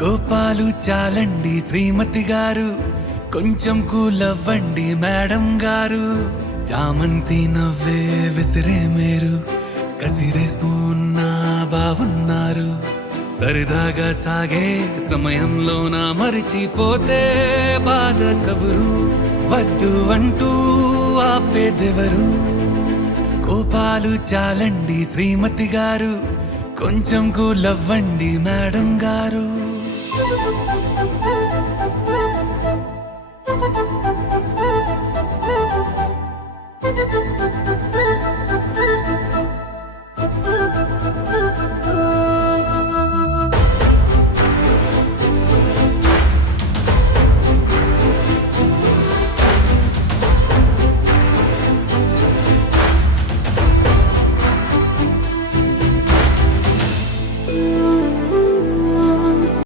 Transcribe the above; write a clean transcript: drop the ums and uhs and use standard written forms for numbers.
కోపాలు చాలండి శ్రీమతి గారు, కొంచెం కూలవ్వండి మేడం గారు. చామంతి నవ్వే విసిరే మీరు, కసిరేస్తూ ఉన్నా బావున్నారు. సరదాగా సాగే సమయంలోన మరిచిపోతే బాధ కబురు, వద్దు అంటూ ఆపేదెవరు. కోపాలు చాలండి శ్రీమతి గారు, కొంచెం కూలవ్వండి మేడం గారు.